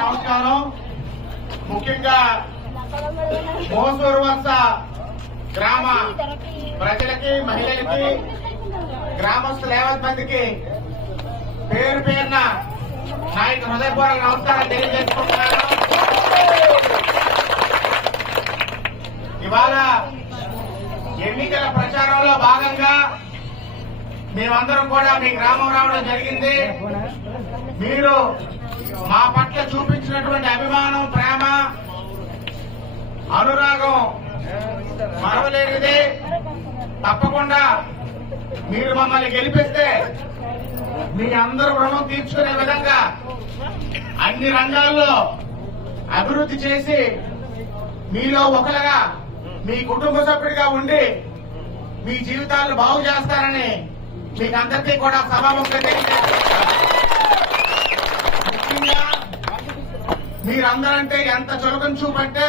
నమస్కారం. ముఖ్యంగా మోసూరు వలస గ్రామ ప్రజలకి, మహిళలకి, గ్రామస్తుల 50 మందికి పేరు పేరున నాయకు హృదయపూర్వక నమస్కారం తెలియజేసుకుంటున్నాను. ఇవాళ ఎన్నికల ప్రచారంలో భాగంగా మేమందరం కూడా మీ గ్రామం రావడం జరిగింది. మీరు మా పట్ల చూపించినటువంటి అభిమానం, ప్రేమ, అనురాగం మరవలేనిది. తప్పకుండా మీరు మమ్మల్ని గెలిపిస్తే మీ అందరూ రుణం తీర్చుకునే విధంగా అన్ని రంగాల్లో అభివృద్ధి చేసి మీలో ఒకరుగా, మీ కుటుంబ సభ్యుడిగా ఉండి మీ జీవితాలను బాగు చేస్తారని మీకందరికీ కూడా సభాముఖంగా తెలియజేస్తున్నారు. ముఖ్యంగా మీరందరంటే ఎంత చులకన చూపంటే,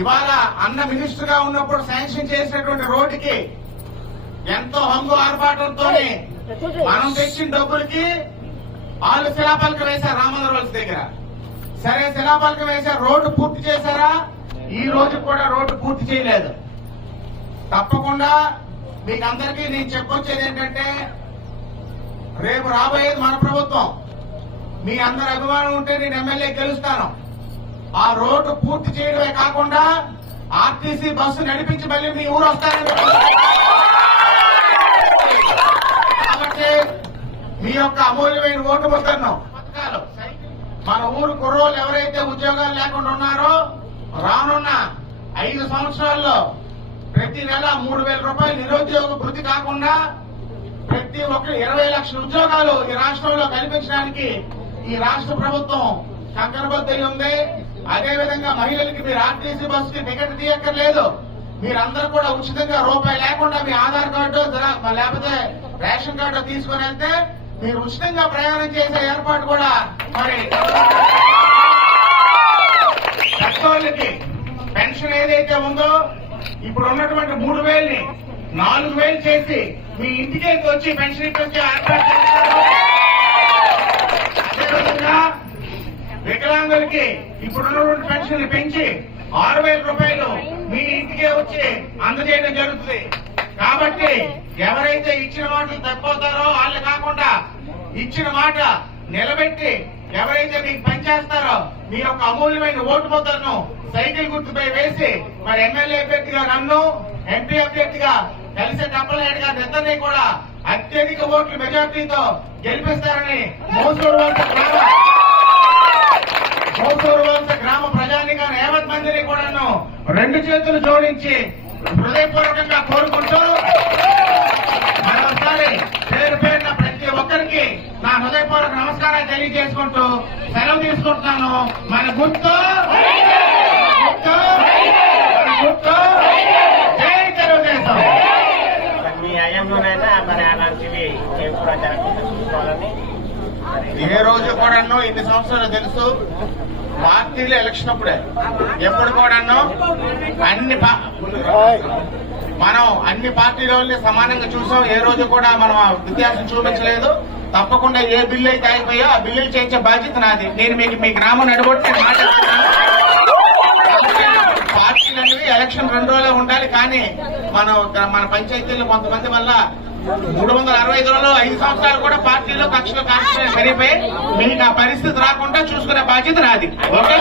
ఇవాళ అన్న మినిస్టర్ గా ఉన్నప్పుడు శాంక్షన్ చేసినటువంటి రోడ్డుకి ఎంతో హంగు ఆర్భాటంతో మనం తెచ్చిన డబ్బులకి వాళ్ళు శిలాపలకం వేశారు రామచంద్ర వలస దగ్గర. సరే, శిలాపలకం వేశారు, రోడ్డు పూర్తి చేశారా? ఈ రోజు కూడా రోడ్డు పూర్తి చేయలేదు. తప్పకుండా మీకందరికీ నేను చెప్పొచ్చేది ఏంటంటే, రేపు రాబోయేది మన ప్రభుత్వం. మీ అందరి అభిమానం ఉంటే నేను ఎమ్మెల్యే గెలుస్తాను. ఆ రోడ్డు పూర్తి చేయడమే కాకుండా ఆర్టీసీ బస్సు నడిపించి మళ్ళీ మీ ఊరు వస్తారని. కాబట్టి మీ యొక్క అమూల్యమైన ఓటు ముద్రను పథకాలు మన ఊరు కుర్రోళ్ళు ఎవరైతే ఉద్యోగాలు లేకుండా ఉన్నారో రానున్న 5 సంవత్సరాల్లో ప్రతి నెల 3,000 రూపాయలు నిరుద్యోగ భృతి కాకుండా ప్రతి ఒక్కరు 20 లక్షల ఉద్యోగాలు ఈ రాష్ట్రంలో కల్పించడానికి ఈ రాష్ట్ర ప్రభుత్వం కంకణబద్ధి ఉంది. అదేవిధంగా మహిళలకి మీరు ఆర్టీసీ బస్సుకి టికెట్ తీయక్కర్లేదు. మీరందరూ కూడా ఉచితంగా రూపాయి లేకుండా మీ ఆధార్ కార్డు లేకపోతే రేషన్ కార్డు తీసుకుని వెళ్తే మీరు ఉచితంగా ప్రయాణం చేసే ఏర్పాటు కూడా మరి పెద్దోళ్ళకి పెన్షన్ ఏదైతే ఉందో ఇప్పుడు ఉన్నటువంటి 3,000ని 4,000 చేసి మీ ఇంటికి వచ్చి పెన్షన్ ఇప్పించే ఏర్పాటు చేస్తారు. అదేవిధంగా వికలాంగులకి ఇప్పుడున్నటువంటి పెన్షన్ పెంచి 6,000 రూపాయలు మీ ఇంటికే వచ్చి అందజేయడం జరుగుతుంది. కాబట్టి ఎవరైతే ఇచ్చిన మాటలు తప్పిపోతారో వాళ్ళు కాకుండా ఇచ్చిన మాట నిలబెట్టి ఎవరైతే మీకు పనిచేస్తారో మీ యొక్క అమూల్యమైన ఓటు ముద్రను సైకిల్ గుర్తుపై వేసి మరి ఎమ్మెల్యే అభ్యర్థిగా నన్ను, ఎంపీ అభ్యర్థిగా కలిసే డబ్బలనాయుడు గారి ఇద్దరిని కూడా అత్యధిక ఓట్ల మెజార్టీతో గెలిపిస్తారని మోసూరు వలస గ్రామ ప్రజానికాన్ని 50 మందిని కూడాను 2 చేతులు జోడించి హృదయపూర్వకంగా కోరుకుంటూ మరోసారి పేరు పేరున ప్రతి ఒక్కరికి నా హృదయపూర్వక నమస్కారాలు తెలియజేసుకుంటూ సెలవు తీసుకుంటున్నాను. మన గుర్తు జై తెలుగుదేశం. మీ అయ్యంలోనైనా మరి అలాంటివి ఎప్పుడు జరగకుండా చూసుకోవాలని ఏ రోజు కూడాను ఇన్ని సంవత్సరాలు తెలుసు. పార్టీలు ఎలక్షన్ అప్పుడే ఎప్పుడు కూడాను మనం అన్ని పార్టీల వాళ్ళని సమానంగా చూసాం. ఏ రోజు కూడా మనం వ్యత్యాసం చూపించలేదు. తప్పకుండా ఏ బిల్లు అయితే అయిపోయో ఆ బిల్లులు చేయించే బాధ్యత నాది. నేను మీకు మీ గ్రామం నడబొట్టి మాట్లాడుతున్నాను. పార్టీలు అనేవి ఎలక్షన్ 2 రోజులే ఉండాలి. కానీ మన పంచాయతీల్లో కొంతమంది వల్ల 365 రోజులు 5 సంవత్సరాలు కూడా పార్టీలో కక్షలు కాన్స్టిట్యూషన్ పెరిగిపోయి మీకు ఆ పరిస్థితి రాకుండా చూసుకునే బాధ్యత నాది. ఓకే.